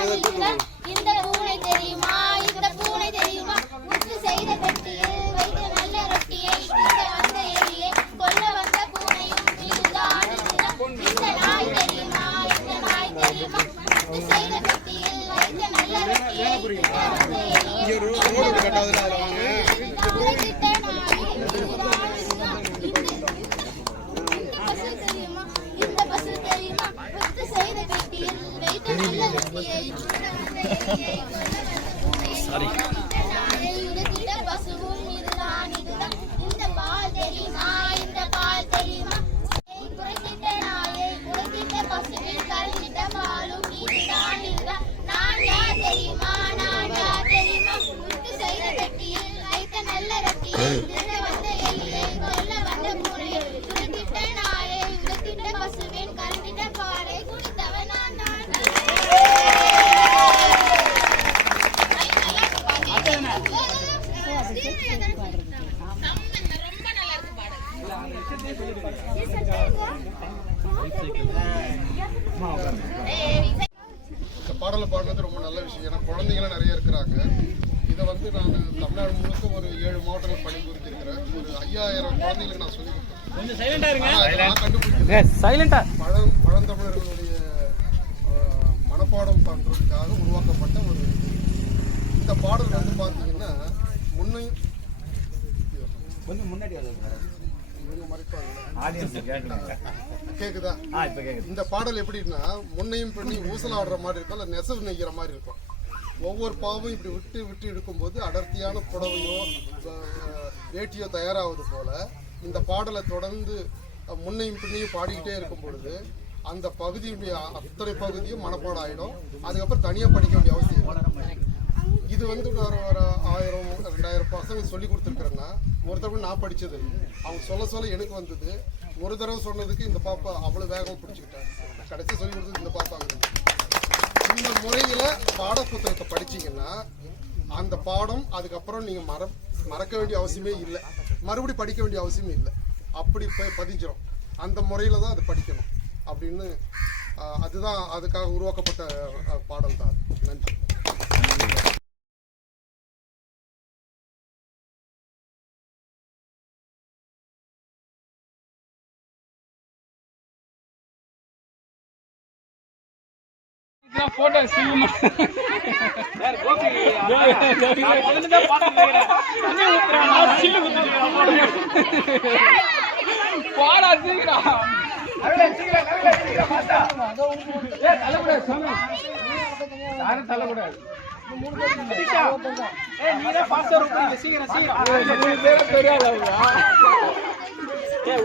இந்த பூனை இந்த பாடலை பாடுறது ரொம்ப நல்ல விஷயம். ஏன்னா குழந்தைங்களாம் நிறைய இருக்கிறாங்க. இதை வந்து நான் தமிழ்நாடு முழுக்க ஒரு ஏழு மாவட்டங்கள் பணிபுரிஞ்சிருக்கிறேன். ஒரு ஐயாயிரம் குழந்தைங்களுக்கு நான் சொல்லி கொடுத்தேன் பழம் பழந்தமிழர்களுடைய மனப்பாடம் பண்றதுக்காக உருவாக்கப்பட்ட ஒரு. இந்த பாடல் வந்து பார்த்தீங்கன்னா முன்னை கொஞ்சம் முன்னாடி கேக்குதா? இந்த பாடல் எப்படின்னா முன்னையும் பெண்ணி ஊசலாடுற மாதிரி இருக்கும் இல்லை நெசவு நெய்கிற மாதிரி இருக்கும். ஒவ்வொரு பாவும் இப்படி விட்டு விட்டு எடுக்கும்போது அடர்த்தியான புடவையோ வேட்டியோ தயாராவது போல இந்த பாடலை தொடர்ந்து முன்னையும் பின்னையும் பாடிக்கிட்டே இருக்கும் பொழுது அந்த பகுதியுடைய அத்தனை பகுதியும் மனப்பாடம் ஆயிடும். அதுக்கப்புறம் தனியாக படிக்க வேண்டிய அவசியம். இது வந்து ஒரு ஒரு ஆயிரம் ரெண்டாயிரம் பசங்க சொல்லி கொடுத்துருக்குறேன்னா ஒரு தடவை நான் படித்தது அவங்க சொல்ல சொல்ல எனக்கு வந்தது. ஒரு தடவை சொன்னதுக்கு இந்த பாப்பா அவ்வளோ வேகமாக பிடிச்சிக்கிட்டேன் கடைசி சொல்லி கொடுத்தது இந்த பாப்பாங்க இந்த முறையில் பாடப்புத்தகத்தை படிச்சிங்கன்னா படிச்சீங்கன்னா அந்த பாடம் அதுக்கப்புறம் நீங்கள் மற மறக்க வேண்டிய அவசியமே இல்லை. மறுபடி படிக்க வேண்டிய அவசியமே இல்லை. அப்படி போய் பதிஞ்சிடும் அந்த முறையில் தான் அது படிக்கணும். அப்படின்னு அதுதான் அதுக்காக உருவாக்கப்பட்ட பாடல் தான் நன்றி. சில்லு ஊத்துறான் பாடா சீக்கிரம். தள்ளக்கூடாது, தள்ளக்கூடாது. அடிஷா. ஏய், நீதான் fast ஆ ஊத்துறீங்க, சீக்கிரம், சீக்கிரம். மூணு பேரே பெரிய ஆள் அவங்க. ஏய்,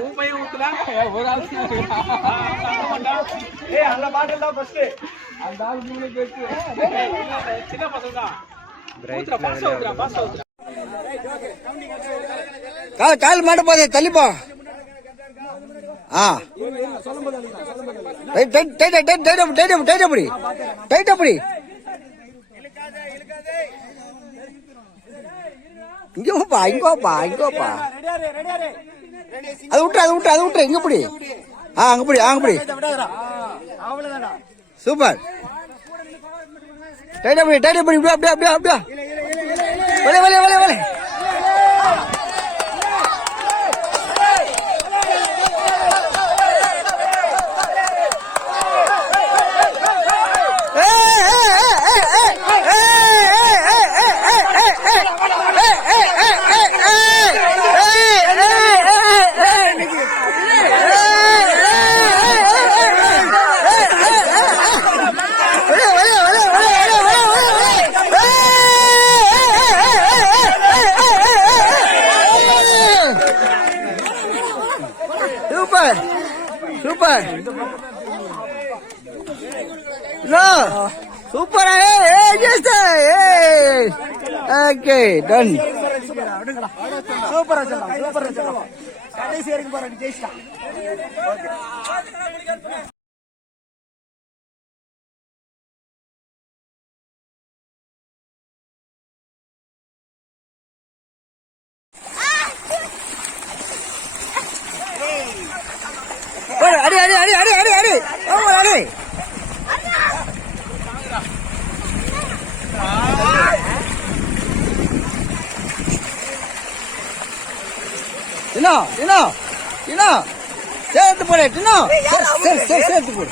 அந்த ஆள் மூணு பேருக்கு. சின்ன பசங்க தான். கால் கால் மாட்ட போதே தள்ளிப்போ ஆ tight tight tight tight tight tight tight அப்படி டைட் அப்படி இங்க வாப்பா இங்க வாப்பா இங்க வாப்பா. அது விட்டு அது விட்டு அது விட்டு இங்க பிடி. ஆ அங்க பிடி அங்க பிடி. சூப்பர். டைட் அப்படி டைட் அப்படி அப்படியே அப்படியே அப்படியே வலே வலே வலே வலே. ஓகே டன் சூப்பரா சொல்லலாம் சூப்பரா சொல்லலாம் கடைசி வரைக்கும் போறேன் ஜெயிச்சிட்டான் என்ன என்ன என்ன சேர்த்து போடு என்ன சரி சரி சேர்த்து போடு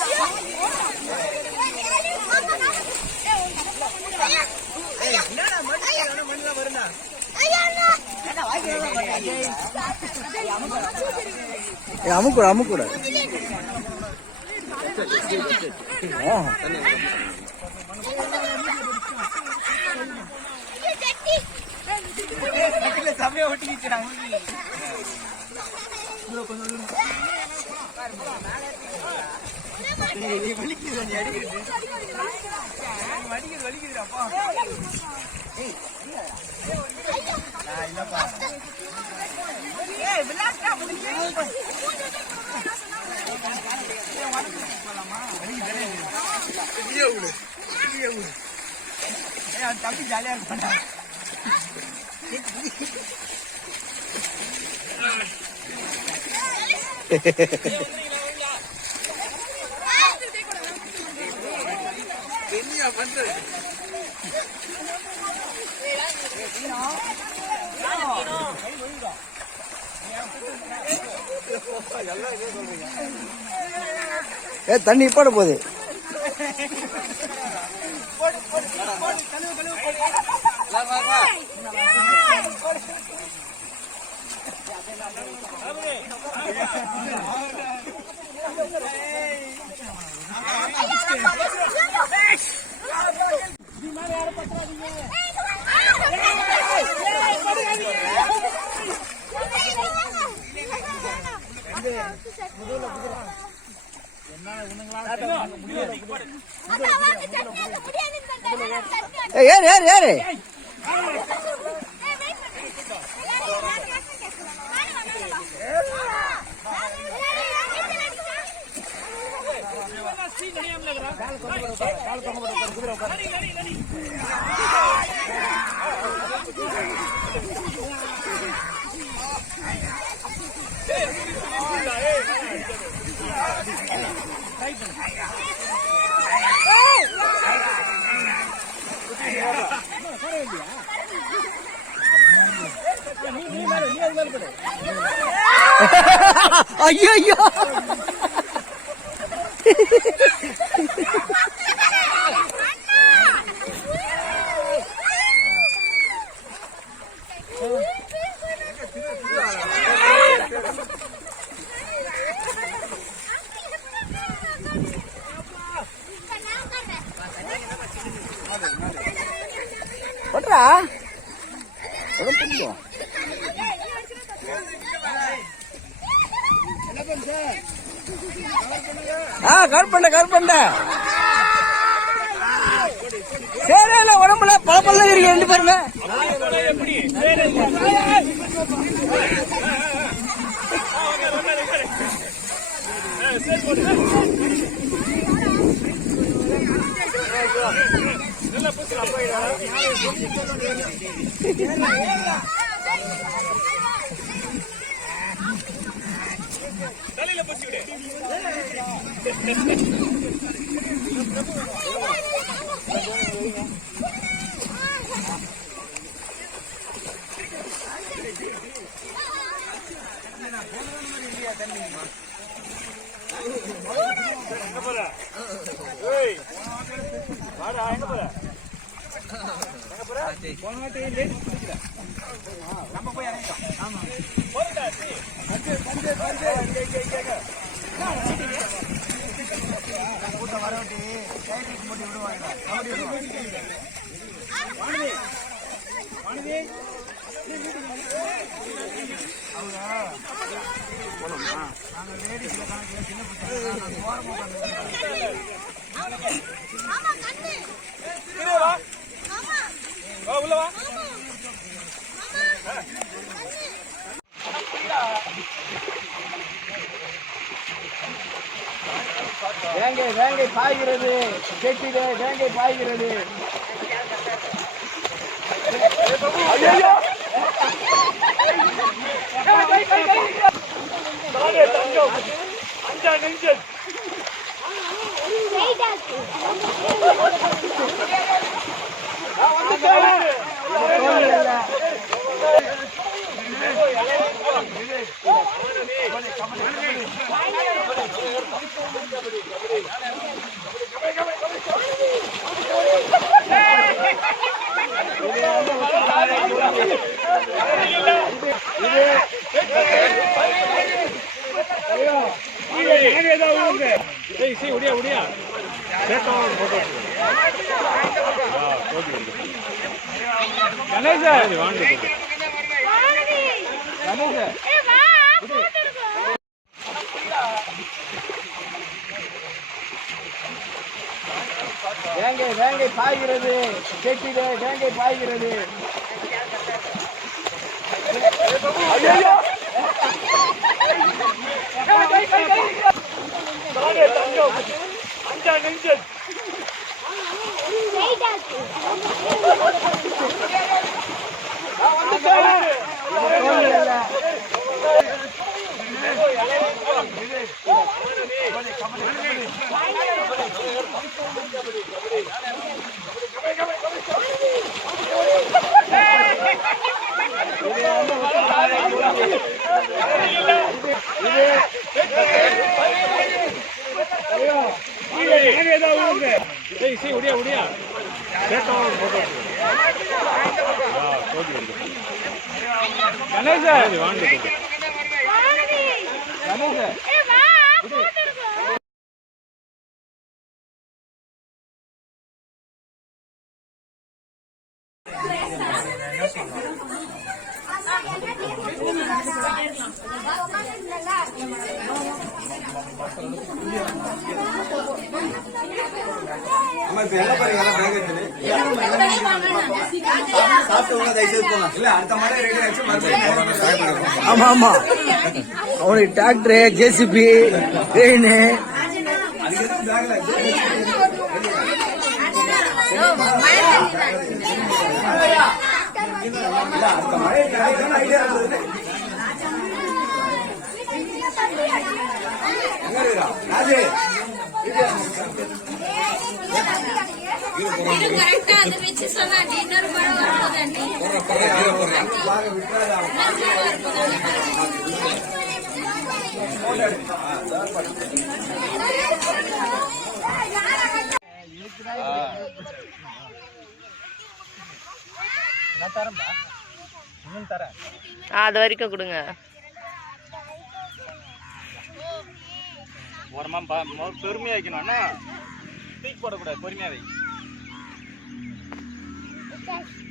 அமுக்கூட அமுக்கூட. சமைய ஒட்டிக்கிச்சாங்க வலிக்குது நீ தம்பி ஜாலியா இருப்பான்டா என்னையா பண்றது ஏ தண்ணி போட போகுது? ஏய் ஏறு ஏறு ஏறு ஐயோ ஐயோ கவர் பண்ண கவர் பண்ண சேரையில உடம்புல பழப்பல்ல இருக்கு ரெண்டு பேருமே. கைட்டுக்கு போட்டு விடுவாங்க அப்படி விடுவாங்க நாங்க லேடிஸ்ல கணக்குல சின்ன பசங்க ஓரமா ஆமா கண்ணு கீழே வா ஆமா வா உள்ள வா வேங்கை வேங்கை பாய்கிறது. கேட்டிலே வேங்கை பாய்கிறது. அஞ்சா நெஞ்சல். வேங்கை வேங்கை பாய்கிறது. கேட்டிலே வேங்கை பாய்கிறது. அஞ்சா நெஞ்சல் கணேஷ் கணேஷ் ಮತ್ತೆ ಎಲ್ಲ ಬರೀ ಎಲ್ಲ ಬೆಳಗೈತೇನೆ ಸಾಫ್ಟ್ ಉಣ್ಣ ದಯచేసి ಇಲ್ಲ ಅಂತ ಮಾಡಿ ರೇಟ್ ಹೆಚ್ಚು ಮಾಡ್ಬೇಕು ಆಮಾ ಆಮಾ ಅವನಿಗೆ ಟ್ರ್ಯಾಕ್ಟ್ರೆ ಜೆ ಸಿ ಬಿ ಟ್ರೈನ್ ಅರ್ಥ ಮಾಡಿ ಐಡಿಯಾ ಹೆಂಗಾರೀರಾ ರಾಜೇ அது வரைக்கும் கொடுங்க. ஓரமா பா- மொ- பெருமையா வைக்கணும். அண்ணா தூக்கி போடக்கூடாது பொறுமையா வை. guys.